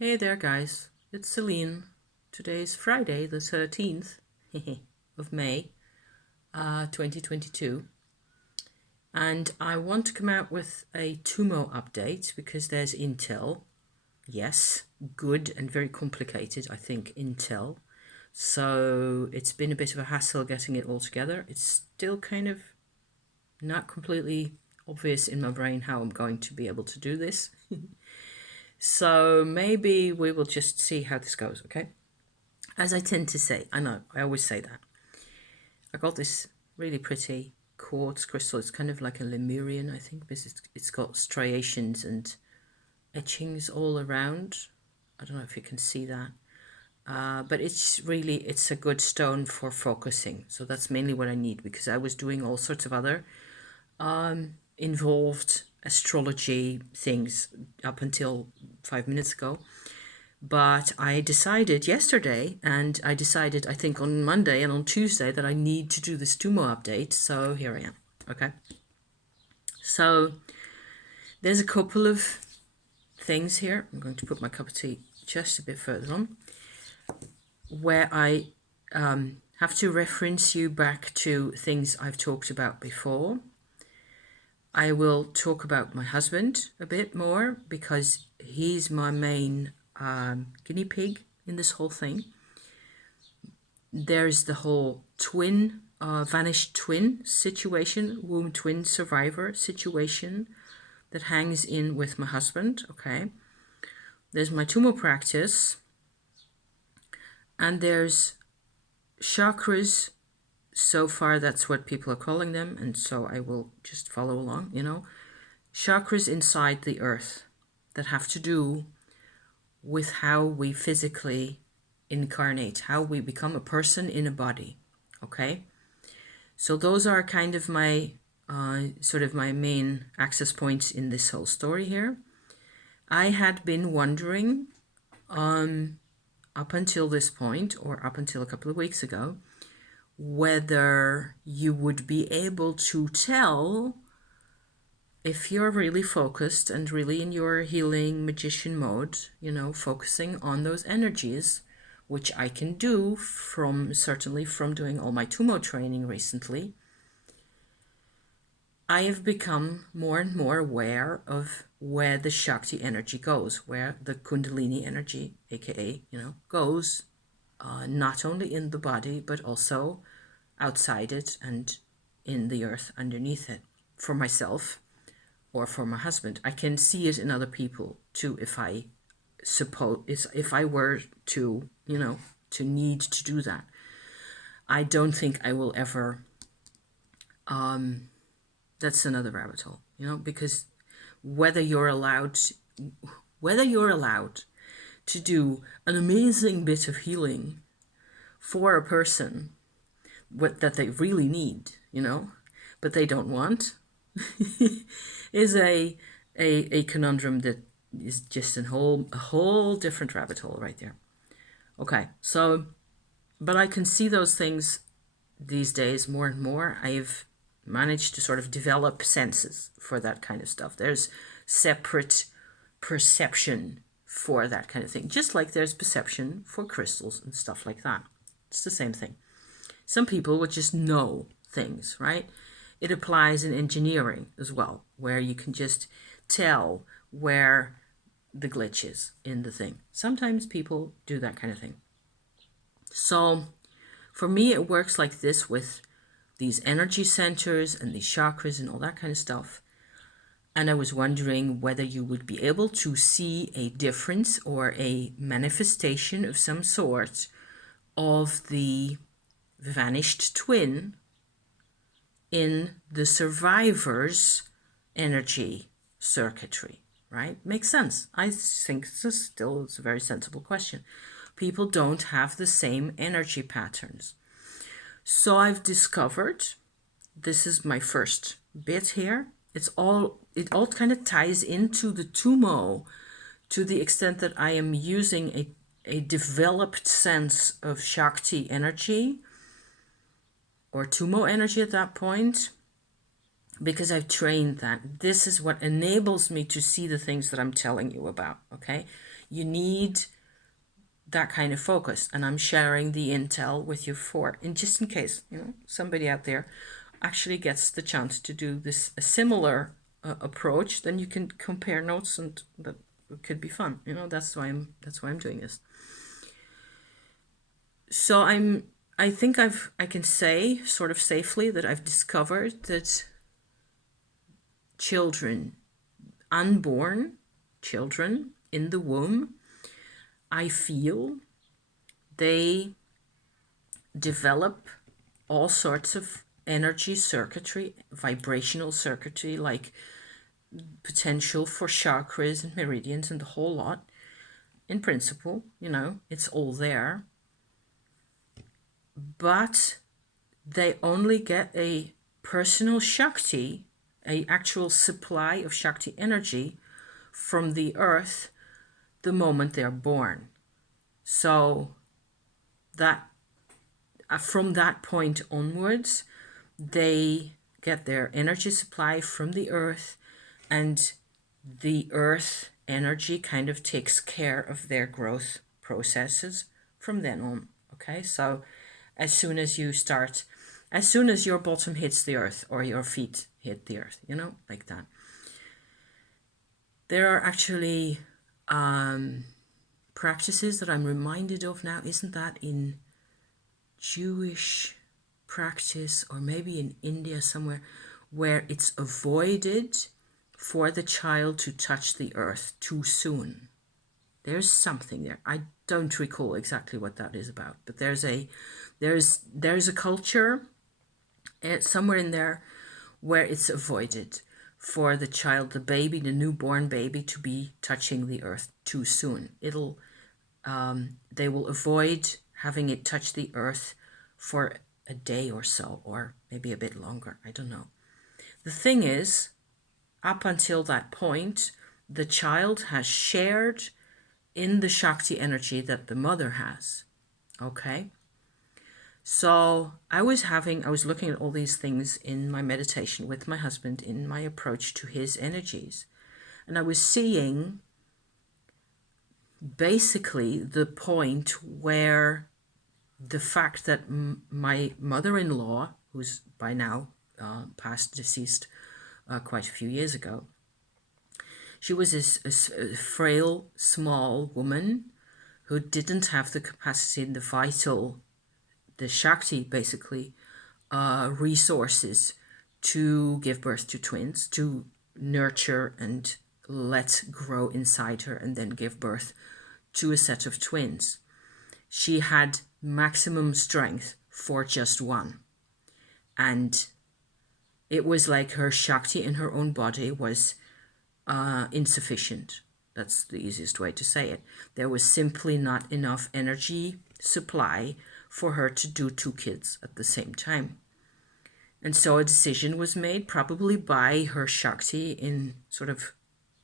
Hey there, guys. It's Celine. Today is Friday, the 13th of May, 2022. And I want to come out with a Tummo update because there's Intel. Yes, good and very complicated, I think, Intel. So it's been a bit of a hassle getting it all together. It's still kind of not completely obvious in my brain how I'm going to be able to do this. So maybe we will just see how this goes, okay? As I tend to say, I know, I always say that. I got this really pretty quartz crystal. It's kind of like a Lemurian, I think, because it's got striations and etchings all around. I don't know if you can see that. But it's a good stone for focusing. So that's mainly what I need, because I was doing all sorts of other involved astrology things up until 5 minutes ago. But I decided yesterday, and I decided, I think, on Monday and on Tuesday, that I need to do this Tummo update. So here I am. Okay. So there's a couple of things here. I'm going to put my cup of tea just a bit further on, where I have to reference you back to things I've talked about before. I will talk about my husband a bit more because he's my main guinea pig in this whole thing. There's the whole twin, vanished twin situation, womb twin survivor situation that hangs in with my husband, okay? There's my Tummo practice, and there's chakras. So far, that's what people are calling them, and so I will just follow along, chakras inside the earth that have to do with how we physically incarnate, how we become a person in a body, okay? So those are kind of my sort of my main access points in this whole story here. I had been wondering up until this point, or up until a couple of weeks ago, whether you would be able to tell if you're really focused and really in your healing magician mode, focusing on those energies, which I can do certainly from doing all my Tummo training recently. I have become more and more aware of where the Shakti energy goes, where the Kundalini energy, aka, goes, not only in the body, but also outside it and in the earth underneath it. For myself or for my husband, I can see it in other people too, if I were to, to need to do that. I don't think I will ever, that's another rabbit hole, because whether you're allowed to do an amazing bit of healing for a person that they really need, but they don't want, is a conundrum that is just a whole different rabbit hole right there. Okay, so, but I can see those things these days more and more. I've managed to sort of develop senses for that kind of stuff. There's separate perception for that kind of thing, just like there's perception for crystals and stuff like that. It's the same thing. Some people would just know things, right? It applies in engineering as well, where you can just tell where the glitch is in the thing. Sometimes people do that kind of thing. So for me, it works like this with these energy centers and these chakras and all that kind of stuff. And I was wondering whether you would be able to see a difference or a manifestation of some sort of the vanished twin in the survivor's energy circuitry, right? Makes sense. I think it's a very sensible question. People don't have the same energy patterns. So I've discovered, this is my first bit here, it all kind of ties into the Tummo to the extent that I am using a developed sense of Shakti energy or Tummo energy at that point, because I've trained that. This is what enables me to see the things that I'm telling you about, okay? You need that kind of focus, and I'm sharing the intel with you and just in case, somebody out there actually gets the chance to do this a similar approach, then you can compare notes, and that could be fun. That's why I'm doing this. So I think I can say sort of safely that I've discovered that children, unborn children in the womb, I feel they develop all sorts of energy circuitry, vibrational circuitry, like potential for chakras and meridians and the whole lot. In principle, it's all there. But they only get a personal Shakti, a actual supply of Shakti energy from the earth the moment they're born. So that from that point onwards, they get their energy supply from the earth, and the earth energy kind of takes care of their growth processes from then on. Okay, so as soon as your bottom hits the earth, or your feet hit the earth, like that. There are actually practices that I'm reminded of now. Isn't that in Jewish practice, or maybe in India somewhere, where it's avoided for the child to touch the earth too soon? There's something there. I don't recall exactly what that is about, but there's a culture somewhere in there where it's avoided for the child, the baby, the newborn baby, to be touching the earth too soon. They will avoid having it touch the earth for a day or so, or maybe a bit longer. I don't know. The thing is, up until that point, the child has shared in the Shakti energy that the mother has. Okay? So I was looking at all these things in my meditation with my husband, in my approach to his energies. And I was seeing basically the point where the fact that my mother-in-law, who's by now past deceased quite a few years ago, she was a frail, small woman who didn't have the capacity and the Shakti, basically, resources to give birth to twins, to nurture and let grow inside her and then give birth to a set of twins. She had maximum strength for just one. And it was like her Shakti in her own body was insufficient. That's the easiest way to say it. There was simply not enough energy supply for her to do two kids at the same time. And so a decision was made, probably by her Shakti, in sort of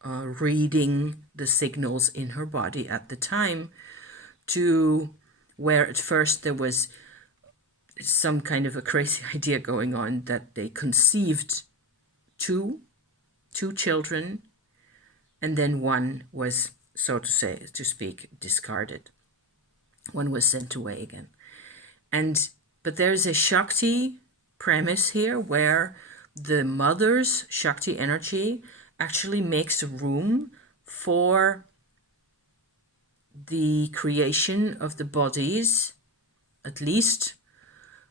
reading the signals in her body at the time, to where at first there was some kind of a crazy idea going on that they conceived two children, and then one was, so to speak, discarded. One was sent away again. But there's a Shakti premise here where the mother's Shakti energy actually makes room for the creation of the bodies, at least,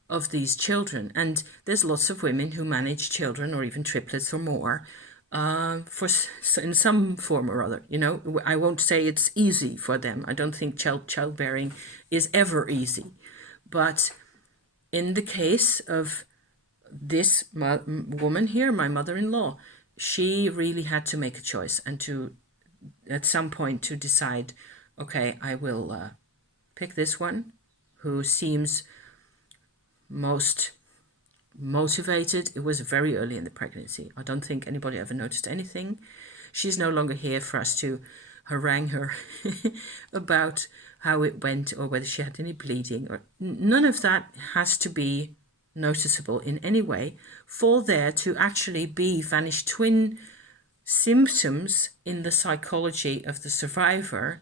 of these children. And there's lots of women who manage children, or even triplets or more, in some form or other. I won't say it's easy for them. I don't think childbearing is ever easy. But in the case of this woman here, my mother-in-law, she really had to make a choice, and at some point to decide, okay, I will pick this one who seems most motivated. It was very early in the pregnancy. I don't think anybody ever noticed anything. She's no longer here for us to harangue her about how it went, or whether she had any bleeding, or none of that has to be noticeable in any way for there to actually be vanished twin symptoms in the psychology of the survivor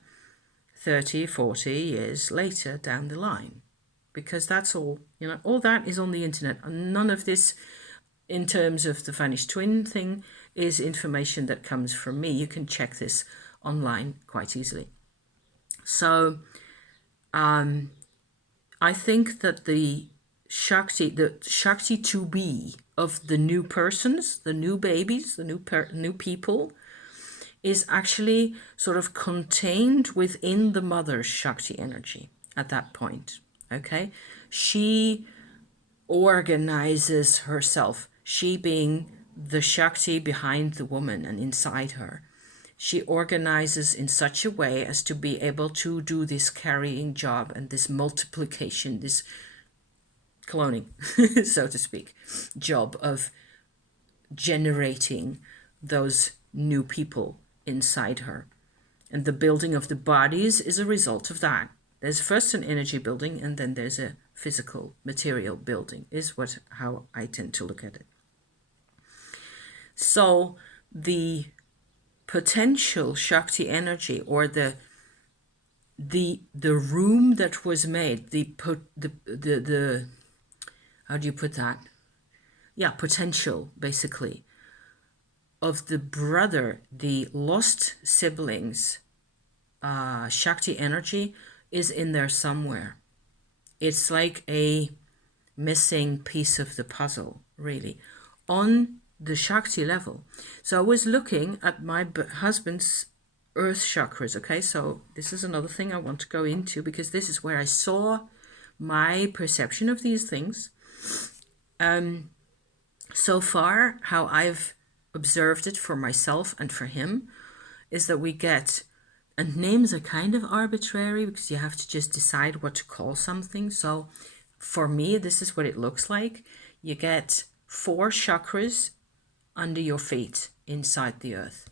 30, 40 years later down the line. Because that's all, all that is on the internet. And none of this, in terms of the vanished twin thing, is information that comes from me. You can check this online quite easily. So I think that the Shakti to be of the new persons, the new babies, the new people, is actually sort of contained within the mother's Shakti energy at that point. Okay? She organizes herself, she being the Shakti behind the woman and inside her. She organizes in such a way as to be able to do this carrying job and this multiplication, this cloning, so to speak, job of generating those new people inside her. And the building of the bodies is a result of that. There's first an energy building and then there's a physical material building, is how I tend to look at it. So the potential Shakti energy, or the room that was made, the how do you put that? Yeah, potential, basically, of the brother, the lost siblings, Shakti energy is in there somewhere. It's like a missing piece of the puzzle, really, on the Shakti level. So I was looking at my husband's earth chakras, okay? So this is another thing I want to go into, because this is where I saw my perception of these things. So far, how I've observed it for myself and for him, is that we get, and names are kind of arbitrary because you have to just decide what to call something. So for me, this is what it looks like. You get 4 chakras under your feet inside the earth.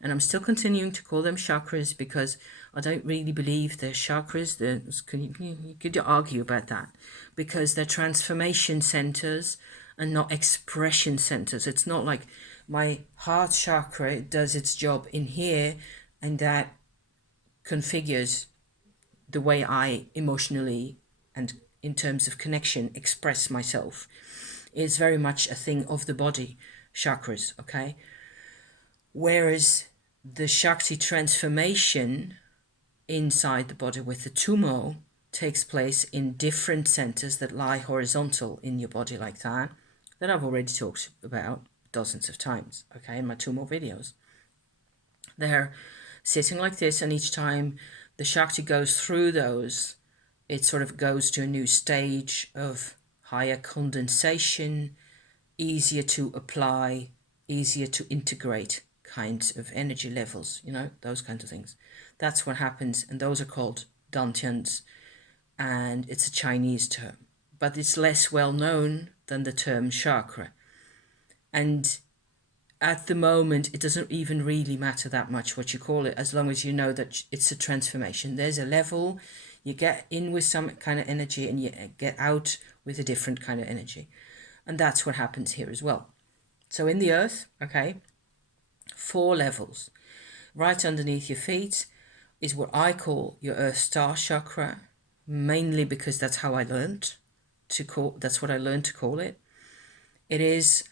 And I'm still continuing to call them chakras because I don't really believe they're chakras. You could argue about that, because they're transformation centers and not expression centers. It's not like my heart chakra does its job in here and that configures the way I emotionally and in terms of connection express myself. It's very much a thing of the body, chakras, okay? Whereas the Shakti transformation inside the body with the Tummo takes place in different centers that lie horizontal in your body like that I've already talked about dozens of times, okay, in my Tummo videos. They're sitting like this, and each time the Shakti goes through those, it sort of goes to a new stage of higher condensation, easier to apply, easier to integrate kinds of energy levels, those kinds of things. That's what happens, and those are called dantians, and it's a Chinese term, but it's less well known than the term chakra. And at the moment, it doesn't even really matter that much what you call it, as long as you know that it's a transformation. There's a level, you get in with some kind of energy and you get out with a different kind of energy. And that's what happens here as well. So in the earth, okay, 4 levels. Right underneath your feet is what I call your earth star chakra, mainly because that's how I learned that's what I learned to call it. It is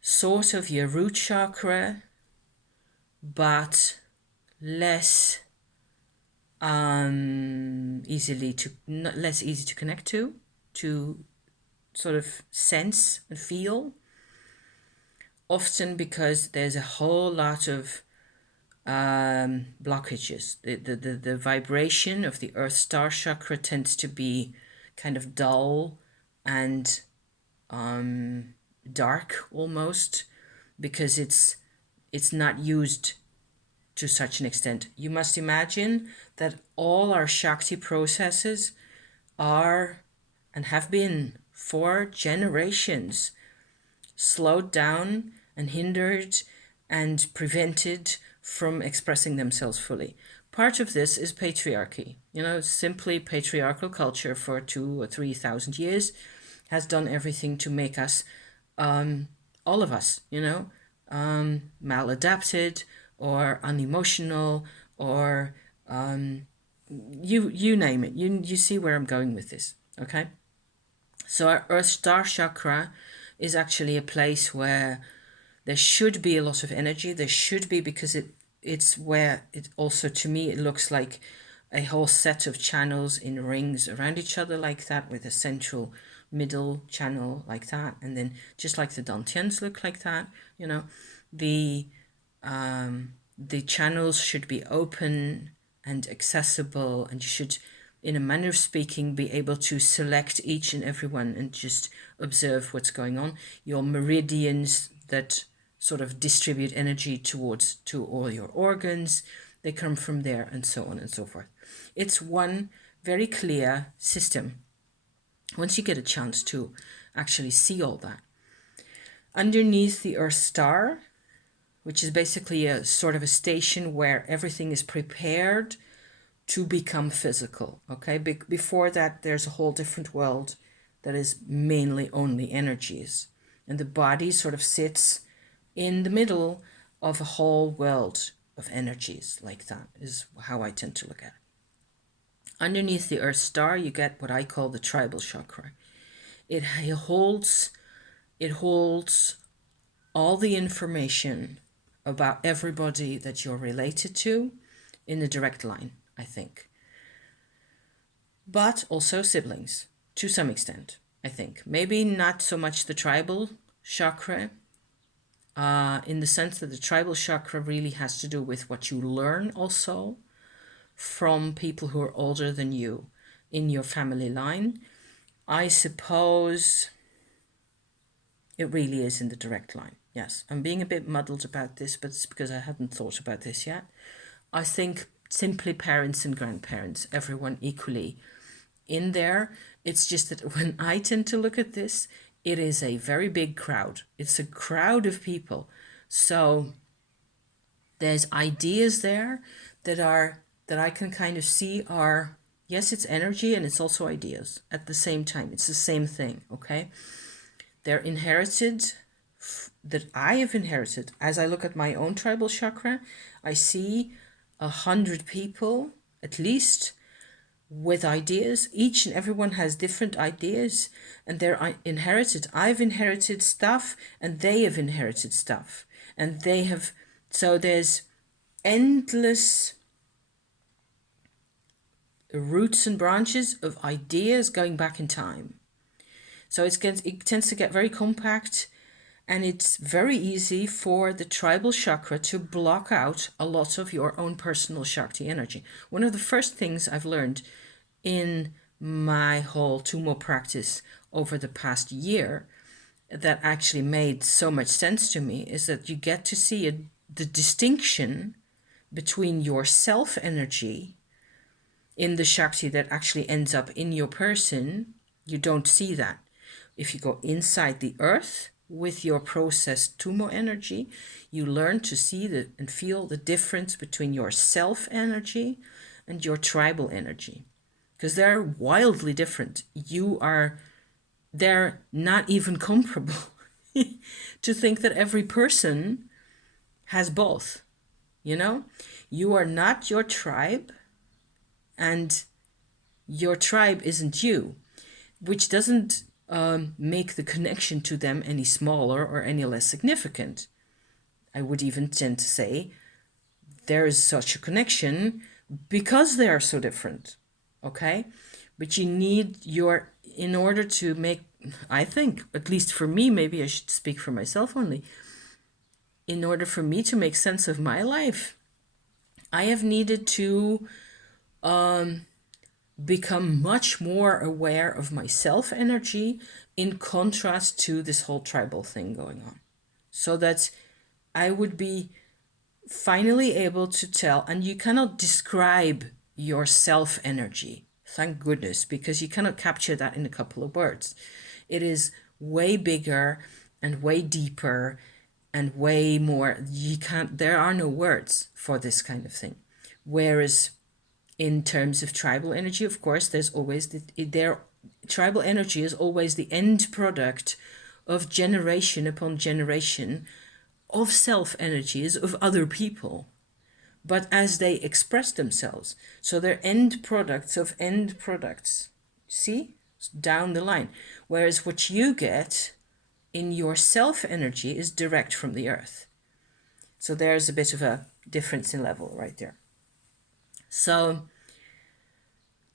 sort of your root chakra, but less easy to connect to sort of sense and feel. Often because there's a whole lot of blockages. The vibration of the earth star chakra tends to be kind of dull and dark almost, because it's not used to such an extent. You must imagine that all our Shakti processes are and have been for generations slowed down and hindered and prevented from expressing themselves fully. Part of this is patriarchy. Simply patriarchal culture for 2,000 or 3,000 years has done everything to make us, all of us, maladapted or unemotional or you name it. You see where I'm going with this, okay? So our Earth Star Chakra is actually a place where there should be a lot of energy. There should be, because it's where it also, to me, it looks like a whole set of channels in rings around each other like that, with a central middle channel like that, and then just like the dantians look like that, you know, the channels should be open and accessible, and you should, in a manner of speaking, be able to select each and every one and just observe what's going on. Your meridians that sort of distribute energy to all your organs, they come from there, and so on and so forth. It's one very clear system once you get a chance to actually see all that. Underneath the Earth Star, which is basically a sort of a station where everything is prepared to become physical, okay? Before that, there's a whole different world that is mainly only energies. And the body sort of sits in the middle of a whole world of energies, like that is how I tend to look at it. Underneath the Earth Star, you get what I call the tribal chakra. It holds all the information about everybody that you're related to in a direct line, I think. But also siblings, to some extent, I think. Maybe not so much the tribal chakra, in the sense that the tribal chakra really has to do with what you learn also from people who are older than you in your family line. I suppose it really is in the direct line. Yes, I'm being a bit muddled about this, but it's because I hadn't thought about this yet. I think simply parents and grandparents, everyone equally in there. It's just that when I tend to look at this, it is a very big crowd. It's a crowd of people. So there's ideas there that I can kind of see are, yes, it's energy and it's also ideas at the same time. It's the same thing, okay? They're inherited, that I have inherited. As I look at my own tribal chakra, I see 100 people at least with ideas. Each and everyone has different ideas, and they're inherited. I've inherited stuff and they have inherited stuff, and they have, so there's endless roots and branches of ideas going back in time. So it tends to get very compact, and it's very easy for the tribal chakra to block out a lot of your own personal Shakti energy. One of the first things I've learned in my whole Tummo practice over the past year that actually made so much sense to me is that you get to see the distinction between your self energy in the Shakti that actually ends up in your person. You don't see that. If you go inside the earth with your processed Tummo energy, you learn to see and feel the difference between your self energy and your tribal energy, because they're wildly different. They're not even comparable. To think that every person has both, you know? You are not your tribe, and your tribe isn't you, which doesn't make the connection to them any smaller or any less significant. I would even tend to say there is such a connection because they are so different, okay? But you need in order to make, I think, at least for me, maybe I should speak for myself only, in order for me to make sense of my life, I have needed to become much more aware of my self energy in contrast to this whole tribal thing going on, so that I would be finally able to tell. And you cannot describe your self energy, thank goodness, because you cannot capture that in a couple of words. It is way bigger and way deeper and way more. There are no words for this kind of thing. Whereas in terms of tribal energy, of course, there's always tribal energy is always the end product of generation upon generation of self energies of other people. but as they express themselves. So they're end products of end products. See? Down the line. Whereas what you get in your self energy is direct from the earth. So there's a bit of a difference in level right there. So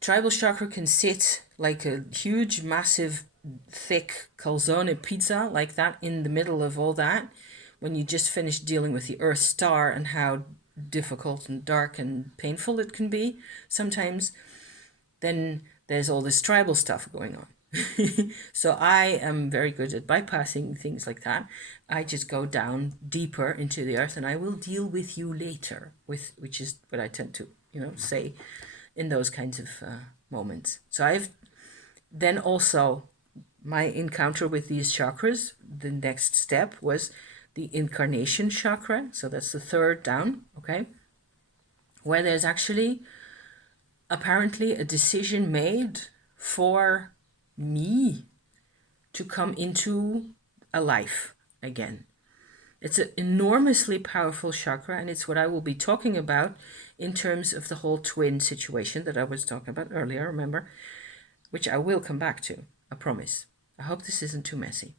tribal chakra can sit like a huge, massive, thick calzone pizza like that in the middle of all that when you just finished dealing with the earth star and how difficult and dark and painful it can be sometimes. Then there's all this tribal stuff going on. So I am very good at bypassing things like that. I just go down deeper into the earth and I will deal with you later, which is what I tend to, say in those kinds of moments. So I've then also my encounter with these chakras, the next step was the Incarnation Chakra. So that's the third down, okay? Where there's actually apparently a decision made for me to come into a life again. It's an enormously powerful chakra, and it's what I will be talking about in terms of the whole twin situation that I was talking about earlier, remember? Which I will come back to, I promise. I hope this isn't too messy.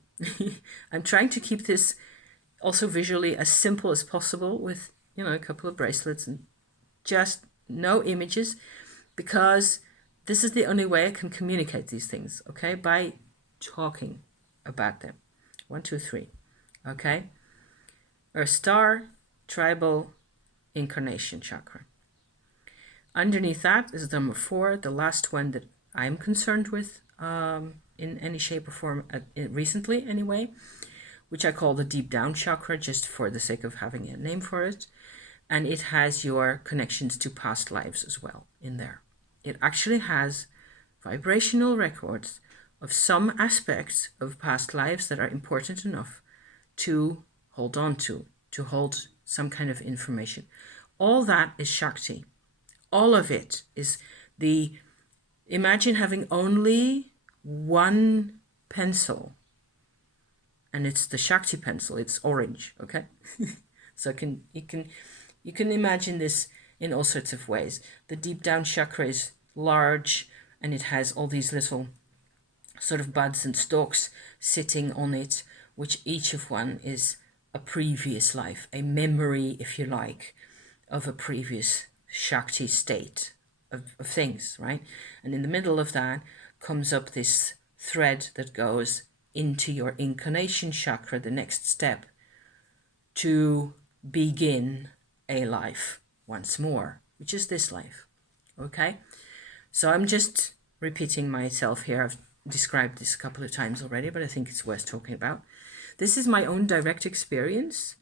I'm trying to keep this also visually as simple as possible with, a couple of bracelets and just no images, because this is the only way I can communicate these things, okay? By talking about them. 1, 2, 3, okay? Earth star, tribal, Incarnation Chakra. Underneath that is number 4, the last one that I'm concerned with in any shape or form, recently anyway, which I call the Deep Down Chakra, just for the sake of having a name for it. And it has your connections to past lives as well in there. It actually has vibrational records of some aspects of past lives that are important enough to hold on to hold some kind of information. All that is Shakti. All of it is imagine having only one pencil, and it's the Shakti pencil. It's orange, okay? So you can imagine this in all sorts of ways. The deep down chakra is large, and it has all these little sort of buds and stalks sitting on it, which each of one is a previous life, a memory, if you like, of a previous Shakti state of things, right? And in the middle of that comes up this thread that goes into your Incarnation Chakra, the next step, to begin a life once more, which is this life, okay? So I'm just repeating myself here. I've described this a couple of times already, but I think it's worth talking about. This is my own direct experience.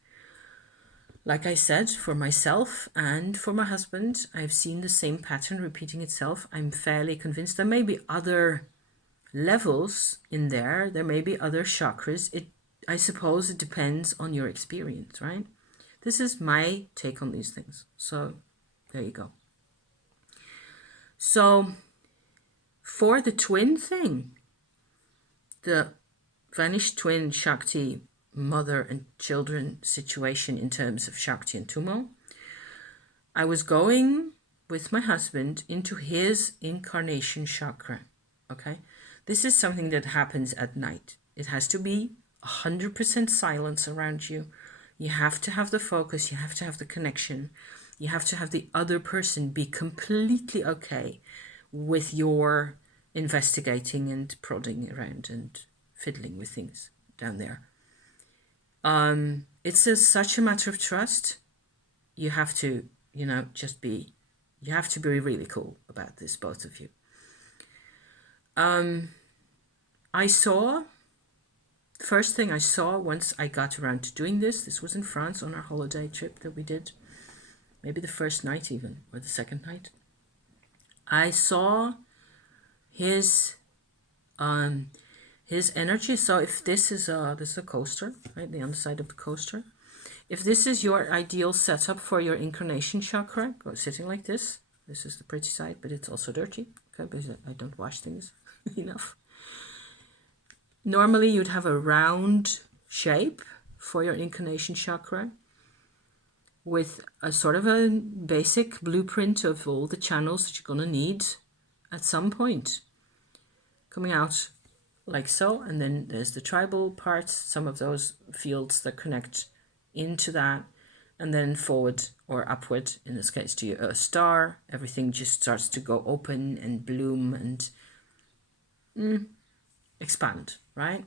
Like I said, for myself and for my husband, I've seen the same pattern repeating itself. I'm fairly convinced there may be other levels in there. There may be other chakras. I suppose it depends on your experience, right? This is my take on these things. So there you go. So for the twin thing, the vanished twin Shakti mother and children situation in terms of Shakti and Tummo, I was going with my husband into his Incarnation Chakra, okay? This is something that happens at night. It has to be 100% silence around you. You have to have the focus, you have to have the connection, you have to have the other person be completely okay with your investigating and prodding around and fiddling with things down there. It's such a matter of trust. You have to, you have to be really cool about this, both of you. First thing I saw once I got around to doing this was in France on our holiday trip that we did, maybe the first night even, or the second night. I saw his energy. So if this is a coaster, right, the underside of the coaster. If this is your ideal setup for your Incarnation Chakra, go sitting like this. This is the pretty side, but it's also dirty, okay, because I don't wash things enough. Normally you'd have a round shape for your Incarnation Chakra with a sort of a basic blueprint of all the channels that you're going to need at some point. Coming out like so, and then there's the tribal parts, some of those fields that connect into that, and then forward or upward, in this case to your Earth star, everything just starts to go open and bloom and expand, right?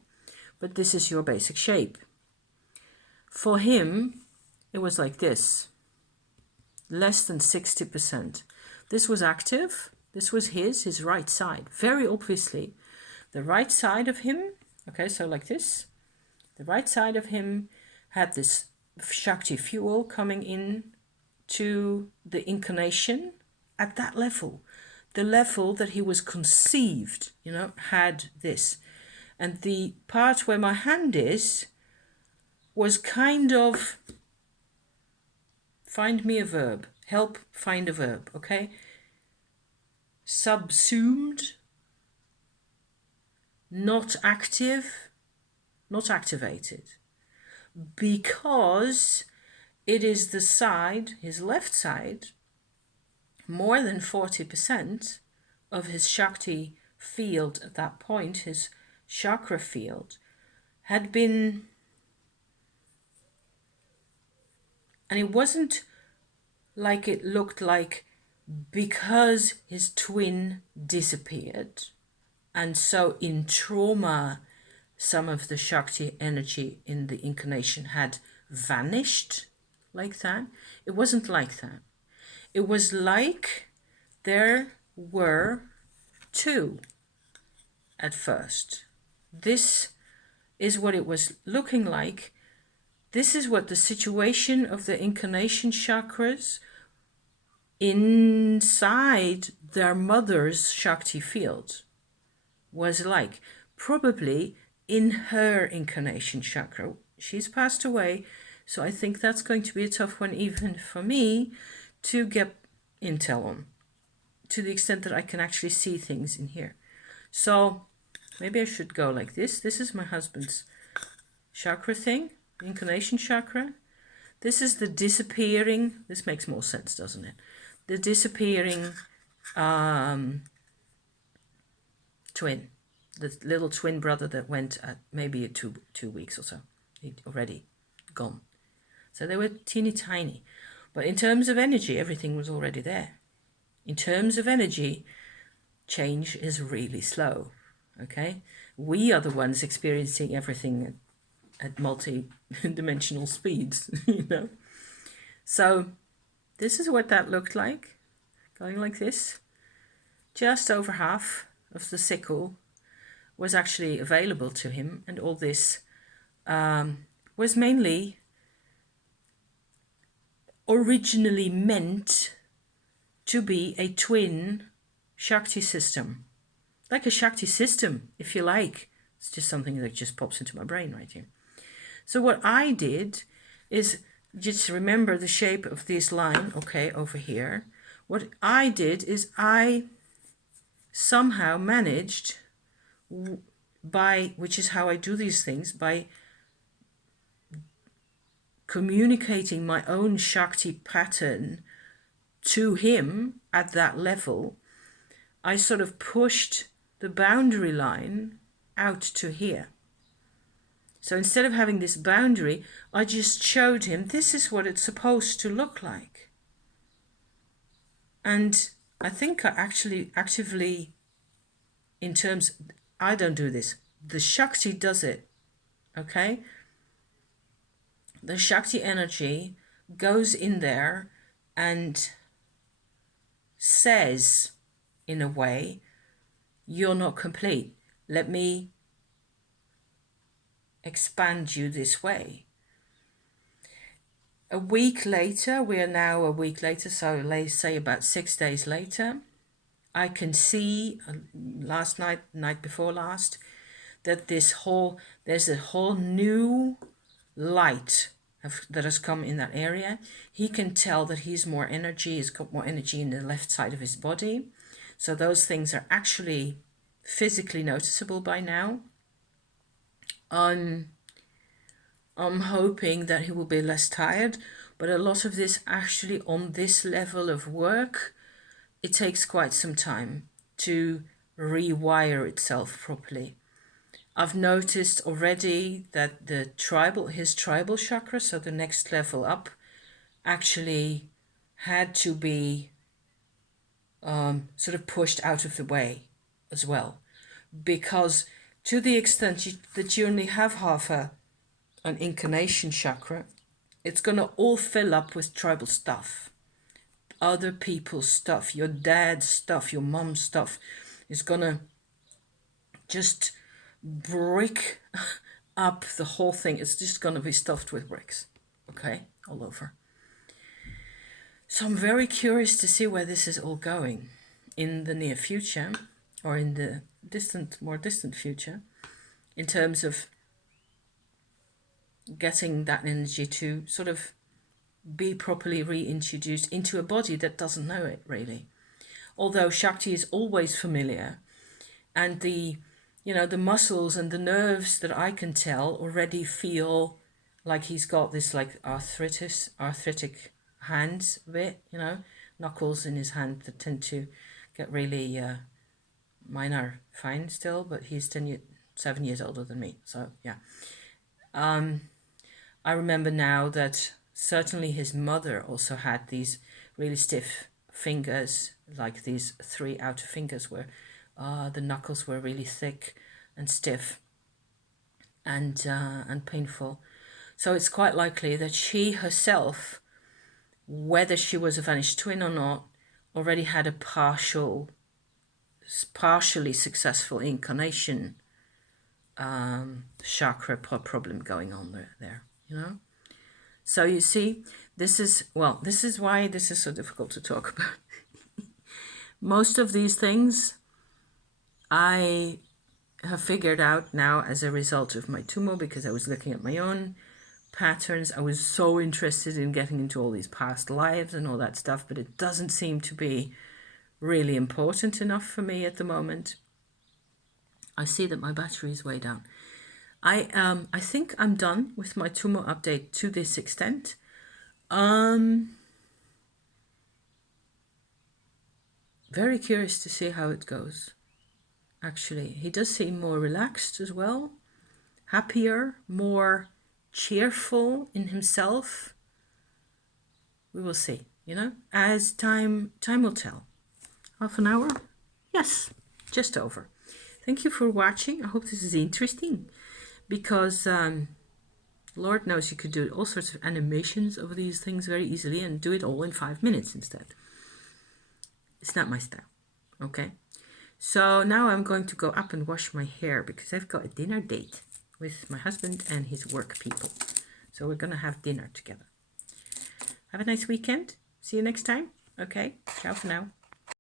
But this is your basic shape. For him, it was like this, less than 60%. This was active. This was his right side. Very obviously, the right side of him, okay, so like this, the right side of him had this Shakti fuel coming in to the incarnation at that level. The level that he was conceived, had this. And the part where my hand is was kind of, find me a verb, help find a verb, okay? Subsumed, not active, not activated. Because it is the side, his left side, more than 40% of his Shakti field at that point, his chakra field, had been, and it wasn't like it looked like because his twin disappeared, and so in trauma, some of the Shakti energy in the incarnation had vanished like that. It wasn't like that. It was like there were two at first. This is what it was looking like. This is what the situation of the incarnation chakras inside their mother's Shakti field was like. Probably in her incarnation chakra. She's passed away, so I think that's going to be a tough one even for me to get intel on, to the extent that I can actually see things in here. So maybe I should go like this. This is my husband's chakra thing, the incarnation chakra. This is the disappearing, this makes more sense, doesn't it? The disappearing twin, the little twin brother that went at maybe 2 weeks or so. He'd already gone. So they were teeny tiny. But in terms of energy, everything was already there. In terms of energy, change is really slow. Okay? We are the ones experiencing everything at multi-dimensional speeds, So this is what that looked like, going like this. Just over half of the sickle was actually available to him, and all this was mainly originally meant to be a twin Shakti system. Like a Shakti system, if you like. It's just something that just pops into my brain right here. So what I did is, just remember the shape of this line, okay, over here. What I did is I somehow managed, which is how I do these things, by communicating my own Shakti pattern to him at that level, I sort of pushed the boundary line out to here. So instead of having this boundary, I just showed him this is what it's supposed to look like. And I think I actually actively, I don't do this. The Shakti does it, okay? The Shakti energy goes in there and says, in a way, you're not complete. Let me expand you this way. A week later, we are now a week later, so let's say about 6 days later, I can see last night before last, that there's a whole new light that has come in that area. He can tell that he's got more energy in the left side of his body. So those things are actually physically noticeable by now. I'm hoping that he will be less tired, But a lot of this actually on this level of work, it takes quite some time to rewire itself properly. I've noticed already that his tribal chakra, so the next level up, actually had to be sort of pushed out of the way as well. Because to the extent that you only have half an incarnation chakra, it's going to all fill up with tribal stuff. Other people's stuff, your dad's stuff, your mom's stuff is going to just brick up the whole thing. It's just going to be stuffed with bricks, okay, all over. So I'm very curious to see where this is all going in the near future, or in the more distant future, in terms of getting that energy to sort of be properly reintroduced into a body that doesn't know it, really. Although Shakti is always familiar, and the muscles and the nerves that I can tell already feel like he's got this like arthritic hands a bit, knuckles in his hand that tend to get really, mine are fine still, but he's 7 years older than me, so yeah. I remember now that certainly his mother also had these really stiff fingers, like these 3 outer fingers where the knuckles were really thick and stiff and painful. So it's quite likely that she herself, whether she was a vanished twin or not, already had a partially successful incarnation chakra problem going on there, So you see, this is why this is so difficult to talk about. Most of these things I have figured out now as a result of my Tummo, because I was looking at my own patterns. I was so interested in getting into all these past lives and all that stuff, but it doesn't seem to be really important enough for me at the moment. I see that my battery is way down. I think I'm done with my Tummo update to this extent. Very curious to see how it goes. Actually, he does seem more relaxed as well, happier, more cheerful in himself. We will see, as time will tell. Half an hour? Yes, just over. Thank you for watching. I hope this is interesting, because Lord knows you could do all sorts of animations of these things very easily and do it all in 5 minutes instead. It's not my style, okay? So now I'm going to go up and wash my hair, because I've got a dinner date with my husband and his work people. So we're going to have dinner together. Have a nice weekend. See you next time. Okay, ciao for now.